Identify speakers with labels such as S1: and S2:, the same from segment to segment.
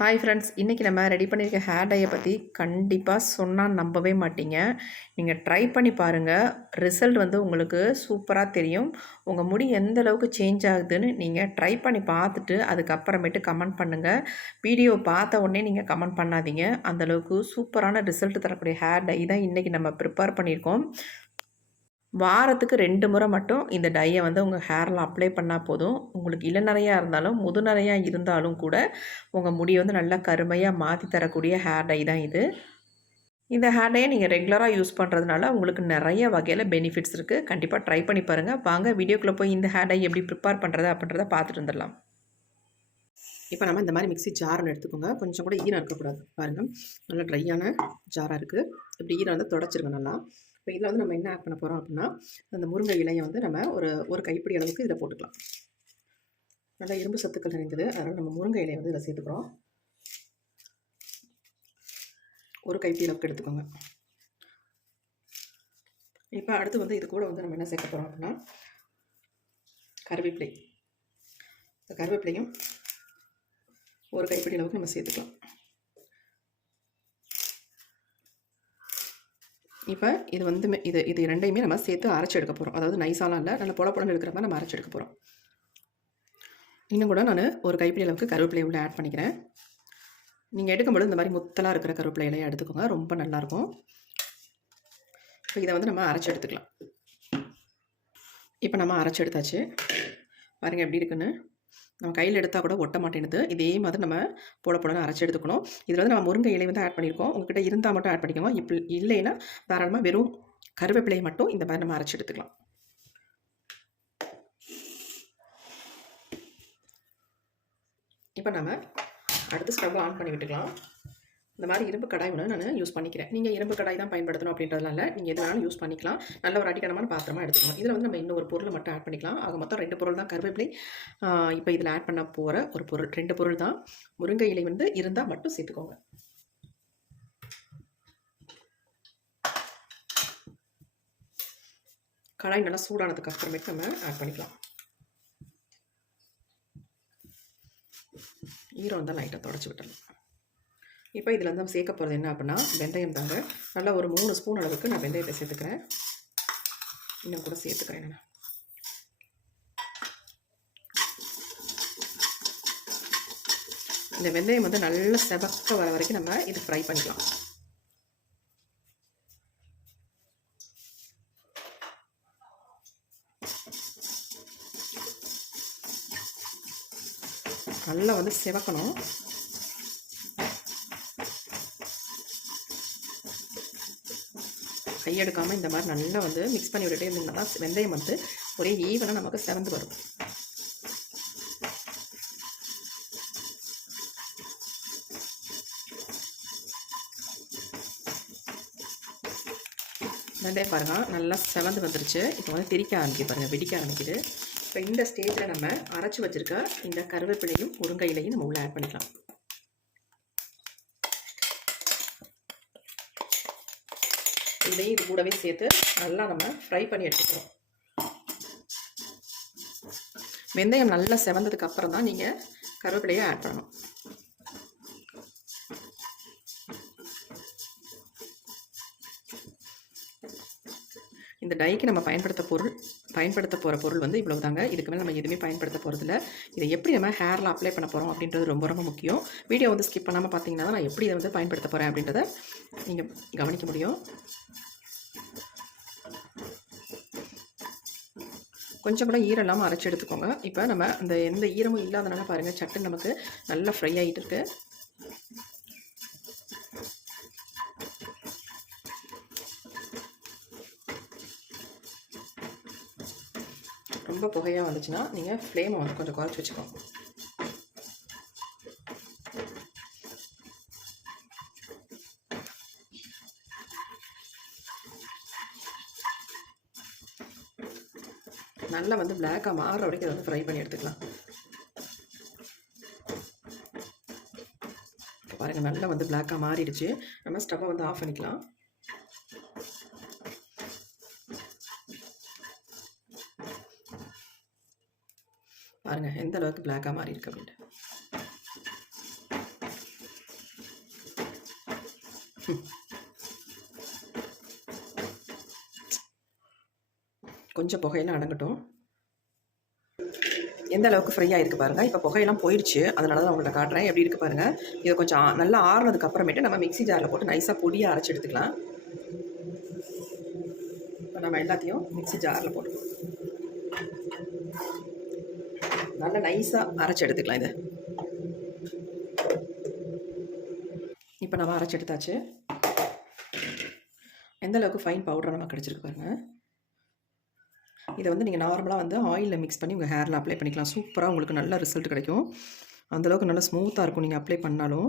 S1: Hi friends இன்றைக்கி நம்ம ready பண்ணியிருக்க ஹேர் டையை பற்றி கண்டிப்பாக சொன்னால் நம்பவே மாட்டீங்க. நீங்கள் ட்ரை பண்ணி பாருங்கள் ரிசல்ட் வந்து உங்களுக்கு சூப்பராக தெரியும். உங்கள் முடி எந்த அளவுக்கு சேஞ்ச் ஆகுதுன்னு நீங்கள் ட்ரை பண்ணி பார்த்துட்டு அதுக்கப்புறமேட்டு கமெண்ட் பண்ணுங்கள் வீடியோ பார்த்த உடனே நீங்கள் கமெண்ட் பண்ணாதீங்க. அந்தளவுக்கு சூப்பரான ரிசல்ட் தரக்கூடிய ஹேர் டை தான் இன்றைக்கி நம்ம ப்ரிப்பேர் பண்ணியிருக்கோம். வாரத்துக்கு ரெண்டு முறை மட்டும் இந்த டையை வந்து உங்கள் ஹேரில் அப்ளை பண்ணால் போதும். உங்களுக்கு இளநறையாக இருந்தாலும் முதுநறையாக இருந்தாலும் கூட உங்கள் முடியை வந்து நல்லா கருமையாக மாற்றி தரக்கூடிய ஹேர் டை தான் இது. இந்த ஹேர் டையை நீங்கள் ரெகுலராக யூஸ் பண்ணுறதுனால உங்களுக்கு நிறைய வகையில் பெனிஃபிட்ஸ் இருக்குது கண்டிப்பாக ட்ரை பண்ணி பாருங்கள் வாங்க வீடியோக்குள்ளே போய் இந்த ஹேர் டை எப்படி ப்ரிப்பேர் பண்ணுறது அப்படின்றத பார்த்துட்டு வந்துடலாம். இப்போ நம்ம இந்த மாதிரி மிக்ஸி ஒன்று எடுத்துக்கோங்க. கொஞ்சம் கூட ஈரம் இருக்கக்கூடாது. பாருங்கள் நல்லா ட்ரையான ஜாராக இருக்குது இப்படி ஈரம் வந்து தொடச்சிருங்க நல்லா. இப்போ இதில் வந்து நம்ம என்ன ஆட் பண்ண போகிறோம் அப்படின்னா அந்த முருங்கை இலையை வந்து நம்ம ஒரு ஒரு கைப்பிடி அளவுக்கு இதில் போட்டுக்கலாம். நல்லா இரும்பு சத்துக்கள் நிறைந்தது. அதனால் நம்ம முருங்கை இலையை வந்து இதில் சேர்த்துக்கிறோம். ஒரு கைப்பிடி அளவுக்கு எடுத்துக்கோங்க. இப்போ அடுத்து வந்து இது கூட வந்து நம்ம என்ன சேர்க்க போகிறோம் அப்படின்னா கருவேப்பிலை. இந்த கருவேப்பிலையும் ஒரு கைப்பிடி அளவுக்கு நம்ம சேர்த்துக்கலாம். இப்போ இது வந்து இது இது ரெண்டையுமே நம்ம சேர்த்து அரைச்சி எடுக்க போகிறோம் அதாவது நைசாலாம் இல்லை நல்ல பொல புலன்னு இருக்கிற மாதிரி நம்ம அரைச்சி எடுக்க போகிறோம் இன்னும் கூட நான் ஒரு கைப்பிடி அளவுக்கு கருவேப்பிலை உள்ள ஆட் பண்ணிக்கிறேன். நீங்கள் எடுக்கும்போது இந்த மாதிரி முத்தலாக இருக்கிற கருவேப்பிலை இலையை எடுத்துக்கோங்க. ரொம்ப நல்லாயிருக்கும். இப்போ இதை வந்து நம்ம அரைச்சி எடுத்துக்கலாம். இப்போ நம்ம அரைச்சி எடுத்தாச்சு. பாருங்கள் எப்படி இருக்குன்னு. நம்ம கையில் எடுத்தால் கூட ஒட்ட மாட்டேனுது இதே மாதிரி நம்ம போட போடன்னு அரைச்சி எடுத்துக்கணும். இதில் வந்து நம்ம முருங்கை இலை வந்து ஆட் பண்ணியிருக்கோம் உங்ககிட்ட இருந்தால் மட்டும் ஆட் பண்ணிக்கோங்க. இப்போ இல்லைன்னா தாராளமாக வெறும் கருவேப்பிலையை மட்டும் இந்த மாதிரி நம்ம அரைச்சி எடுத்துக்கலாம். இப்போ நம்ம அடுத்து ஸ்டவ் ஆன் பண்ணி விட்டுக்கலாம். இந்த மாதிரி இரும்பு கடாய் ஒன்று நான் யூஸ் பண்ணிக்கிறேன். நீங்கள் இரும்பு கடாய் தான் பயன்படுத்தணும் அப்படின்றதுனால இல்லை நீங்கள் எது வேணாலும் யூஸ் பண்ணிக்கலாம். நல்ல ஒரு அடிக்கணமான பாத்திரமாக எடுத்துக்கணும். இதில் வந்து நம்ம இன்னொரு பொருளை மட்டும் ஆட் பண்ணிக்கலாம். ஆக மொத்தம் ரெண்டு பொருள் தான். கருவேப்பிலை இப்போ இதில் ஆட் பண்ண போகிற ஒரு பொருள் ரெண்டு பொருள் தான். முருங்கை இலை வந்து இருந்தால் மட்டும் சேர்த்துக்கோங்க. கடாய் நல்லா சூடானதுக்கு அப்புறமேட்டு நம்ம ஆட் பண்ணிக்கலாம். ஈரம் தான் லைட்டாக தொடச்சி விட்டலாம் இப்போ இதில் வந்து சேர்க்க போகிறது என்ன அப்படின்னா வெந்தயம் தாங்க. நல்லா ஒரு மூணு ஸ்பூன் அளவுக்கு நான் வெந்தயத்தை சேர்த்துக்கிறேன். இன்னும் கூட சேர்த்துக்கிறேன் நான். இந்த வெந்தயம் வந்து நல்லா செவக்க வர வரைக்கும் நம்ம இது ஃப்ரை பண்ணிக்கலாம். நல்லா வந்து செவக்கணும். கையெடுக்காமல் இந்த மாதிரி நல்லா வந்து மிக்ஸ் பண்ணி விட்டுட்டே இருந்தீங்கன்னா தான் வெந்தயம் வந்து ஒரே ஈவனாக நமக்கு சிறந்து வரும். வெந்தயம் பாருங்கள் நல்லா செவந்து வந்துருச்சு. இப்போ வந்து திரிக்க ஆரம்பிக்க பாருங்கள் வெடிக்க ஆரம்பிக்குது. இப்போ இந்த ஸ்டேஜில் நம்ம அரைச்சி வச்சுருக்க இந்த கருவேப்பிலையும் முருங்கையிலையும் நம்ம உள்ளே ஆட் பண்ணிக்கலாம். இதையும் இது கூடவே சேர்த்து நல்லா நம்ம ஃப்ரை பண்ணி எடுத்துக்கிறோம். வெந்தயம் நல்லா செவந்ததுக்கு அப்புறம் தான் நீங்கள் கருவேப்பிலையை ஆட் பண்ணணும். டைக்கு நம்ம பயன்படுத்த பொருள் பயன்படுத்த போகிற பொருள் வந்து இவ்வளவு தாங்க இதுக்கு மேலே நம்ம எதுவுமே பயன்படுத்த போகிறதில்ல இதை எப்படி நம்ம ஹேரில் அப்ளை பண்ண போகிறோம் அப்படின்றது ரொம்ப ரொம்ப முக்கியம். வீடியோ வந்து ஸ்கிப் பண்ணாமல் பார்த்தீங்கன்னா நான் எப்படி இதை வந்து பயன்படுத்த போகிறேன் அப்படின்றத நீங்கள் கவனிக்க முடியும். கொஞ்சம் கூட ஈரம் இல்லாமல் அரைச்சி எடுத்துக்கோங்க. இப்போ நம்ம அந்த எந்த ஈரமும் இல்லாதனால பாருங்கள் சட்டு நமக்கு நல்லா ஃப்ரை ஆகிட்டு இருக்குது ரொம்ப புகையாக வந்துச்சுன்னா நீங்கள் ஃப்ளேமை வந்து கொஞ்சம் குறைச்சி வச்சுக்கோங்க. நல்லா வந்து பிளாக்காக மாறுற வரைக்கும் அதை வந்து ஃப்ரை பண்ணி எடுத்துக்கலாம். பாருங்கள் நல்லா வந்து பிளாக்காக மாறிடுச்சு. நம்ம ஸ்டவ்வை வந்து ஆஃப் பண்ணிக்கலாம். பாருங்கள் எந்த அளவுக்கு பிளாக்காக மாறி இருக்கு அப்படின்ட்டு. கொஞ்சம் புகையெல்லாம் அடங்கட்டும். எந்த அளவுக்கு ஃப்ரீயாக இருக்குது பாருங்கள் இப்போ புகையெல்லாம் போயிடுச்சு அதனால தான் உங்கள்கிட்ட காட்டுறேன். எப்படி இருக்குது பாருங்கள் இதை கொஞ்சம் நல்லா ஆறுனதுக்கு அப்புறமேட்டு நம்ம மிக்சி ஜாரில் போட்டு நைஸாக பொடியாக அரைச்சி எடுத்துக்கலாம். இப்போ நம்ம எல்லாத்தையும் மிக்ஸி ஜாரில் போட்டுக்கலாம். நல்லா நைஸாக அரைச்சி எடுத்துக்கலாம் இதை. இப்போ நம்ம அரைச்சி எடுத்தாச்சு. எந்த அளவுக்கு ஃபைன் பவுடர் நமக்கு கிடச்சிருக்கு பாருங்கள் இதை வந்து நீங்கள் நார்மலாக வந்து ஆயிலில் மிக்ஸ் பண்ணி உங்கள் ஹேரில் அப்ளை பண்ணிக்கலாம். சூப்பராக உங்களுக்கு நல்ல ரிசல்ட் கிடைக்கும். அந்தளவுக்கு நல்லா ஸ்மூத்தாக இருக்கும். நீங்கள் அப்ளை பண்ணாலும்.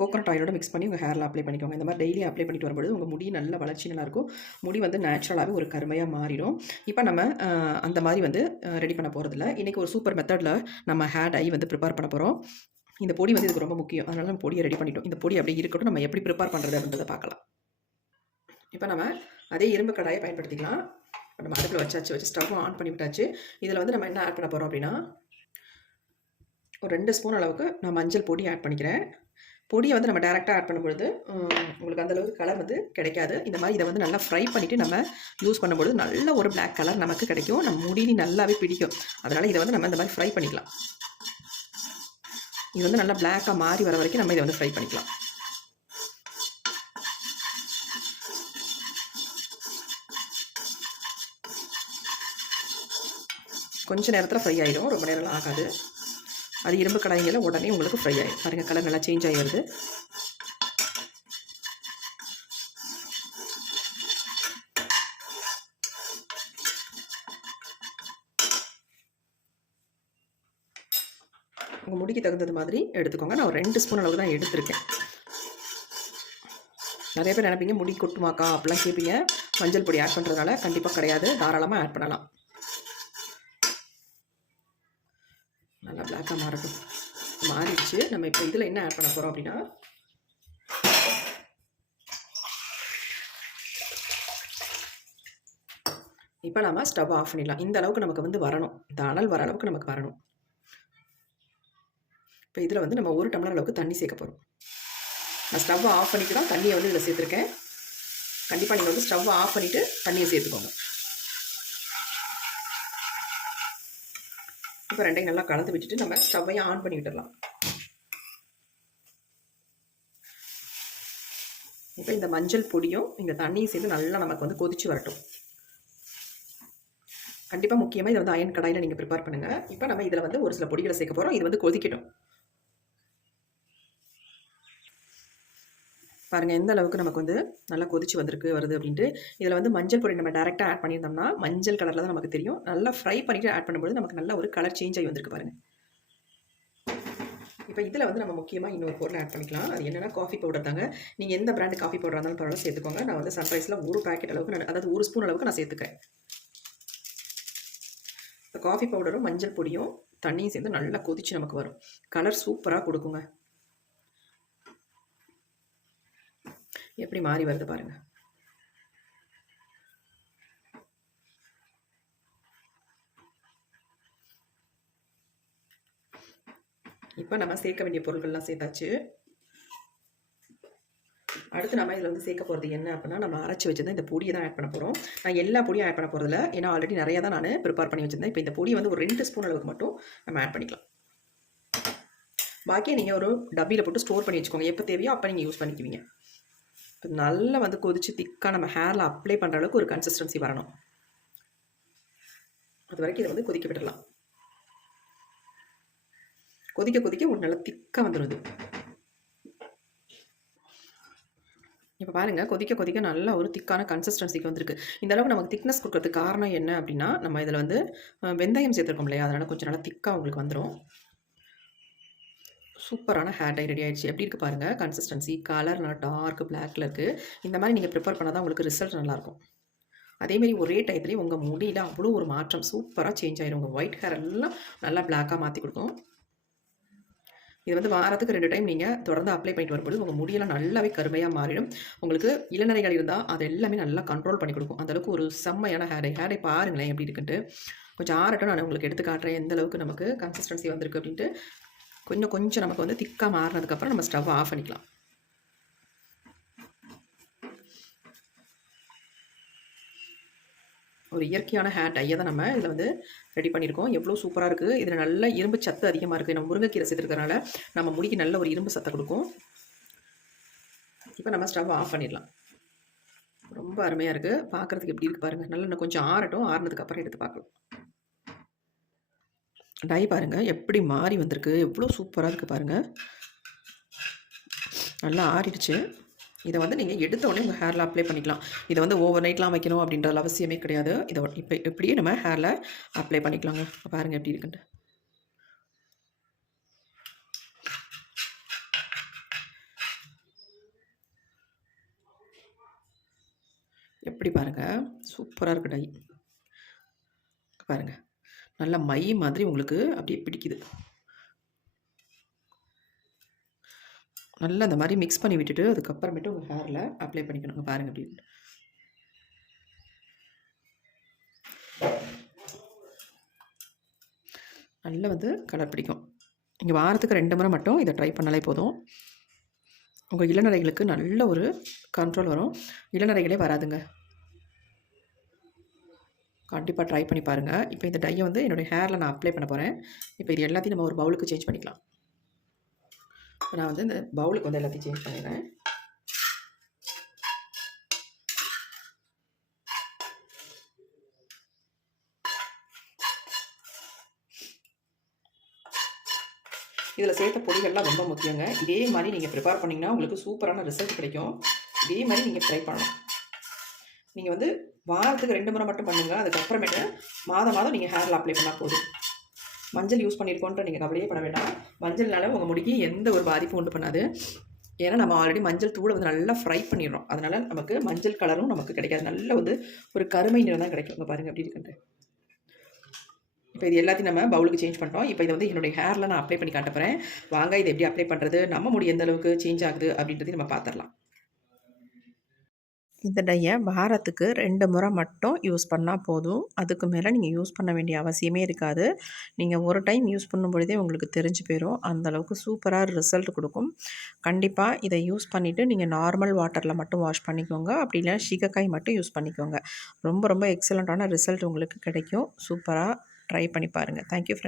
S1: கோகனட் ஆயிலோட மிக்ஸ் பண்ணி உங்கள் ஹேரில் அப்ளை பண்ணிக்கோங்க. இந்த மாதிரி டெய்லி அப்ளை பண்ணிட்டு வரும்போது உங்கள் முடி நல்ல வளர்ச்சி நல்லாயிருக்கும். முடி வந்து நேச்சுரலாகவே ஒரு கருமையாக மாறிடும். இப்போ நம்ம அந்த மாதிரி வந்து ரெடி பண்ண போகிறதில்ல இன்றைக்கி ஒரு சூப்பர் மெத்தடில் நம்ம ஹேர் டை வந்து ப்ரிப்பேர் பண்ண போகிறோம் இந்த பொடி வந்து இதுக்கு ரொம்ப முக்கியம். அதனால் நம்ம பொடியை ரெடி பண்ணிட்டோம். இந்த பொடி அப்படியே இருக்கட்டும். நம்ம எப்படி ப்ரிப்பேர் பண்ணுறது அப்படின்றத பார்க்கலாம். இப்போ நம்ம அதே இரும்பு கடாயை பயன்படுத்திக்கலாம். இப்போ நம்ம அடுப்பில் வச்சாச்சு வச்சு ஸ்டவ்வும் ஆன் பண்ணி விட்டாச்சு. இதில் வந்து நம்ம என்ன ஆட் பண்ண போகிறோம் அப்படின்னா ஒரு ரெண்டு ஸ்பூன் அளவுக்கு நான் மஞ்சள் பொடி ஆட் பண்ணிக்கிறேன். பொடியை வந்து நம்ம டேரெக்டாக ஆட் பண்ணும்பொழுது உங்களுக்கு அந்தளவுக்கு கலர் வந்து கிடைக்காது. இந்த மாதிரி இதை வந்து நல்லா ஃப்ரை பண்ணிவிட்டு நம்ம யூஸ் பண்ணும்பொழுது நல்ல ஒரு பிளாக் கலர் நமக்கு கிடைக்கும். நம்ம முடினி நல்லாவே பிடிக்கும். அதனால் இதை வந்து நம்ம இந்த மாதிரி ஃப்ரை பண்ணிக்கலாம். இது வந்து நல்லா பிளாக்காக மாறி வர வரைக்கும் நம்ம இதை வந்து ஃப்ரை பண்ணிக்கலாம். கொஞ்சம் நேரத்தில் ஃப்ரை ஆகிடும் ரொம்ப நேரம் ஆகாது. அது இரும்பு கடாய்ங்கள உடனே உங்களுக்கு ஃப்ரை ஆகிடும் பாருங்கள் கலர் நல்லா சேஞ்ச் ஆகிடுது உங்கள் முடிக்கு தகுந்தது மாதிரி எடுத்துக்கோங்க. நான் ஒரு ரெண்டு ஸ்பூன் அளவு தான் எடுத்திருக்கேன். நிறைய பேர் நினைப்பீங்க முடி கொட்டுமாக்கா? அப்படிலாம் கேட்பீங்க. மஞ்சள் பொடி ஆட் பண்ணுறதுனால கண்டிப்பாக கிடையாது. தாராளமாக ஆட் பண்ணலாம். நல்லா பிளாக்காக மாறட்டும். மாறிடுச்சு. நம்ம இப்போ இதில் என்ன ஆட் பண்ண போகிறோம் அப்படின்னா இப்போ நம்ம ஸ்டவ் ஆஃப் பண்ணிடலாம். இந்த அளவுக்கு நமக்கு வந்து வரணும். இந்த அனல் வர அளவுக்கு நமக்கு வரணும். இப்போ இதில் வந்து நம்ம ஒரு டம்ளர் அளவுக்கு தண்ணி சேர்க்க போகிறோம் நான் ஸ்டவ் ஆஃப் பண்ணிட்டு தான் தண்ணியை வந்து இதில் சேர்த்துருக்கேன். கண்டிப்பாக நீங்கள் வந்து ஸ்டவ் ஆஃப் பண்ணிவிட்டு தண்ணியை சேர்த்துக்கோங்க. இப்போ ரெண்டையும் நல்லா கலந்து விட்டுட்டு நம்ம ஸ்டவ்வையும் ஆன் பண்ணி விட்டுடலாம் இப்போ இந்த மஞ்சள் பொடியும் இந்த தண்ணியும் சேர்ந்து நல்லா நமக்கு வந்து கொதிச்சு வரட்டும். கண்டிப்பாக முக்கியமாக இதை வந்து அயன் கடாயில் நீங்கள் ப்ரிப்பேர் பண்ணுங்கள் இப்போ நம்ம இதில் வந்து ஒரு சில பொடிகளை சேர்க்க போகிறோம் இது வந்து கொதிக்கட்டும். பாருங்கள் எந்த அளவுக்கு நமக்கு வந்து நல்லா கொதிச்சு வந்திருக்கு வருது அப்படின்ட்டு இதில் வந்து மஞ்சள் பொடி நம்ம டேரெக்டாக ஆட் பண்ணியிருந்தோம்னா மஞ்சள் கலரில் தான் நமக்கு தெரியும். நல்லா ஃப்ரை பண்ணிவிட்டு ஆட் பண்ணும்போது நமக்கு நல்ல ஒரு கலர் சேஞ்ச் ஆகி வந்திருக்கு பாருங்கள் இப்போ இதில் வந்து நம்ம முக்கியமாக இன்னொரு பொருள் ஆட் பண்ணிக்கலாம். அது என்னென்னா காஃபி பவுடர் தாங்க. நீங்கள் எந்த பிராண்டு காஃபி பவுடர் இருந்தாலும் பரவாயில்ல சேர்த்துக்கோங்க. நான் வந்து சன்ரைஸில் ஒரு பேக்கெட் அளவுக்கு நான் அதாவது ஒரு ஸ்பூன் அளவுக்கு நான் சேர்த்துக்கிறேன். இப்போ காஃபி பவுடரும் மஞ்சள் பொடியும் தண்ணியும் சேர்ந்து நல்லா கொதிச்சு நமக்கு வரும். கலர் சூப்பராக கொடுக்குங்க. எப்படி மாறி வருது பாருங்க. இப்போ நம்ம சேர்க்க வேண்டிய பொருட்கள்லாம் சேர்த்தாச்சு. அடுத்து நம்ம இதில் வந்து சேர்க்க போகிறது என்ன அப்படின்னா நம்ம அரைச்சி வச்சிருந்த இந்த பொடியை தான் ஆட் பண்ண போகிறோம் நான் எல்லா பொடியும் ஆட் பண்ண போகிறதில்ல ஏன்னா ஆல்ரெடி நிறையா தான் நான் ப்ரிப்பேர் பண்ணி வச்சிருந்தேன். இப்போ இந்த பொடி வந்து ஒரு ரெண்டு ஸ்பூன் அளவுக்கு மட்டும் நம்ம ஆட் பண்ணிக்கலாம். பாக்கியை நீங்கள் ஒரு டப்பியில் போட்டு ஸ்டோர் பண்ணி வச்சுக்கோங்க. எப்போ தேவையோ அப்போ நீங்கள் யூஸ் பண்ணிக்குவீங்க. இப்போ நல்லா வந்து கொதித்து திக்காக நம்ம ஹேரில் அப்ளை பண்ணுற அளவுக்கு ஒரு கன்சிஸ்டன்சி வரணும். அது வரைக்கும் இதை வந்து கொதிக்க விடலாம் கொதிக்க கொதிக்க ஒரு நல்லா திக்காக வந்துடும் இப்போ பாருங்கள் கொதிக்க கொதிக்க நல்லா ஒரு திக்கான கன்சிஸ்டன்சிக்கு வந்திருக்கு. இந்த அளவுக்கு நமக்கு திக்னஸ் கொடுக்கறதுக்கு காரணம் என்ன அப்படின்னா நம்ம இதில் வந்து வெந்தயம் சேர்த்துருக்கோம் இல்லையா? அதனால் கொஞ்சம் நல்லா திக்காக உங்களுக்கு வந்துடும் சூப்பரான ஹேர் டை ரெடி ஆயிடுச்சு. எப்படி இருக்குது பாருங்கள் கன்சிஸ்டன்சி கலர் நல்லா டார்க் பிளாக்ல இருக்குது இந்த மாதிரி நீங்கள் ப்ரிப்பேர் பண்ணால் தான் உங்களுக்கு ரிசல்ட் நல்லாயிருக்கும் அதேமாரி ஒரே டயத்துலேயே உங்கள் முடியில் அவ்வளோ ஒரு மாற்றம் சூப்பராக சேஞ்ச் ஆயிரும். உங்கள் ஒயிட் ஹேர் எல்லாம் நல்லா பிளாக்காக மாற்றி கொடுக்கும். இது வந்து வாரத்துக்கு ரெண்டு டைம் நீங்கள் தொடர்ந்து அப்ளை பண்ணிட்டு வரும்போது உங்கள் முடியெல்லாம் நல்லாவே கருமையாக மாறிடும். உங்களுக்கு இளநரைகள் இருந்தால் அது எல்லாமே நல்லா கண்ட்ரோல் பண்ணி கொடுக்கும். அந்தளவுக்கு ஒரு செம்மையான ஹேர் ஹேர் டை பாருங்களேன் எப்படி இருக்குன்ட்டு. கொஞ்சம் ஆரட்டும் நான் உங்களுக்கு எடுத்து காட்டுறேன். எந்த அளவுக்கு நமக்கு கன்சிஸ்டன்சி வந்திருக்கு அப்படின்ட்டு. கொஞ்சம் கொஞ்சம் நமக்கு வந்து திக்காக மாறினதுக்கப்புறம் நம்ம ஸ்டவ் ஆஃப் பண்ணிக்கலாம். ஒரு இயற்கையான ஹேர் டையை தான் நம்ம இதில் வந்து ரெடி பண்ணியிருக்கோம். எவ்வளோ சூப்பராக இருக்குது இதில் நல்ல இரும்பு சத்து அதிகமாக இருக்குது நம்ம முருங்கைக்கீரை சேர்த்துருக்கறனால நம்ம முடிக்கு நல்ல ஒரு இரும்பு சத்தை கொடுக்கும். இப்போ நம்ம ஸ்டவ் ஆஃப் பண்ணிடலாம். ரொம்ப அருமையாக இருக்குது பார்க்குறதுக்கு எப்படி இருக்குது பாருங்கள் நல்லா இன்னும் கொஞ்சம் ஆறட்டும். ஆறுனதுக்கப்புறம் எடுத்து பார்க்கலாம். டை பாருங்கள் எப்படி மாறி வந்திருக்கு. எவ்வளோ சூப்பராக இருக்குது பாருங்கள் நல்லா ஆறிடுச்சு. இதை வந்து நீங்கள் எடுத்த உடனே உங்கள் ஹேரில் அப்ளை பண்ணிக்கலாம். இதை வந்து ஓவர் நைட்லாம் வைக்கணும் அப்படின்ற அவசியமே கிடையாது. இதை இப்போ எப்படியே நம்ம ஹேரில் அப்ளை பண்ணிக்கலாங்க. பாருங்கள் எப்படி இருக்குன்ட்டு. எப்படி பாருங்கள் சூப்பராக இருக்குது டை பாருங்கள் நல்ல மை மாதிரி உங்களுக்கு அப்படியே பிடிக்குது. நல்லா அந்த மாதிரி மிக்ஸ் பண்ணி விட்டுட்டு அதுக்கப்புறமேட்டு உங்கள் ஹேரில் அப்ளை பண்ணிக்கணுங்க பாருங்கள் அப்படின்னு நல்லா வந்து கலர் பிடிக்கும். இங்கே வாரத்துக்கு ரெண்டு முறை மட்டும் இதை ட்ரை பண்ணாலே போதும். உங்கள் இளநரைகளுக்கு நல்ல ஒரு கண்ட்ரோல் வரும். இளநரைகளே வராதுங்க. கண்டிப்பாக ட்ரை பண்ணி பாருங்கள் இப்போ இந்த டையை வந்து என்னுடைய ஹேரில் நான் அப்ளை பண்ண போகிறேன் இப்போ இது எல்லாத்தையும் நம்ம ஒரு பவுலுக்கு சேஞ்ச் பண்ணிக்கலாம். இப்போ நான் வந்து இந்த பவுலுக்கு வந்து எல்லாத்தையும் சேஞ்ச் பண்ணிடுறேன். இதில் சேர்த்த பொடிகள்லாம் ரொம்ப முக்கியங்க. இதே மாதிரி நீங்கள் ப்ரிப்பேர் பண்ணிங்கன்னா உங்களுக்கு சூப்பரான ரிசல்ட் கிடைக்கும். இதே மாதிரி நீங்கள் ட்ரை பண்ணணும் நீங்கள் வந்து வாரத்துக்கு ரெண்டு முறை மட்டும் பண்ணுங்கள் அதுக்கப்புறமேட்டு மாதம் மாதம் நீங்கள் ஹேரில் அப்ளை பண்ணால் போதும். மஞ்சள் யூஸ் பண்ணியிருக்கோன்ற நீங்கள் கவலையே பண்ண வேண்டாம். மஞ்சள்னால உங்கள் முடிக்கு எந்த ஒரு பாதிப்பும் உண்டு பண்ணாது. ஏன்னா நம்ம ஆல்ரெடி மஞ்சள் தூளை வந்து நல்லா ஃப்ரை பண்ணிடுறோம். அதனால் நமக்கு மஞ்சள் கலரும் நமக்கு கிடைக்காது. நல்ல வந்து ஒரு கருமை நிறம் தான் கிடைக்கும். இங்கே பாருங்கள் அப்படி இருக்குன்ட்டு. இப்போ இது எல்லாத்தையும் நம்ம பவுலுக்கு சேஞ்ச் பண்ணிட்டோம் இப்போ இதை வந்து என்னுடைய ஹேரில் நான் அப்ளை பண்ணி காட்ட போகிறேன் வாங்க இதை எப்படி அப்ளை பண்ணுறது நம்ம முடி எந்த அளவுக்கு சேஞ்ச் ஆகுது? அப்படின்றதையும் நம்ம பார்த்துடலாம். இந்த டையை வாரத்துக்கு ரெண்டு முறை மட்டும் யூஸ் பண்ணால் போதும். அதுக்கு மேலே நீங்கள் யூஸ் பண்ண வேண்டிய அவசியமே இருக்காது. நீங்கள் ஒரு டைம் யூஸ் பண்ணும் பொழுதே உங்களுக்கு தெரிஞ்சு போயிடும் அந்தளவுக்கு சூப்பராக ரிசல்ட் கொடுக்கும். கண்டிப்பாக இதை யூஸ் பண்ணிவிட்டு நீங்கள் நார்மல் வாட்டரில் மட்டும் வாஷ் பண்ணிக்கோங்க. அப்படி இல்லைனா சிகக்காய் மட்டும் யூஸ் பண்ணிக்கோங்க. ரொம்ப ரொம்ப எக்ஸலண்ட்டான ரிசல்ட் உங்களுக்கு கிடைக்கும். சூப்பராக ட்ரை பண்ணி பாருங்கள் தேங்க்யூ ஃப்ரெண்ட்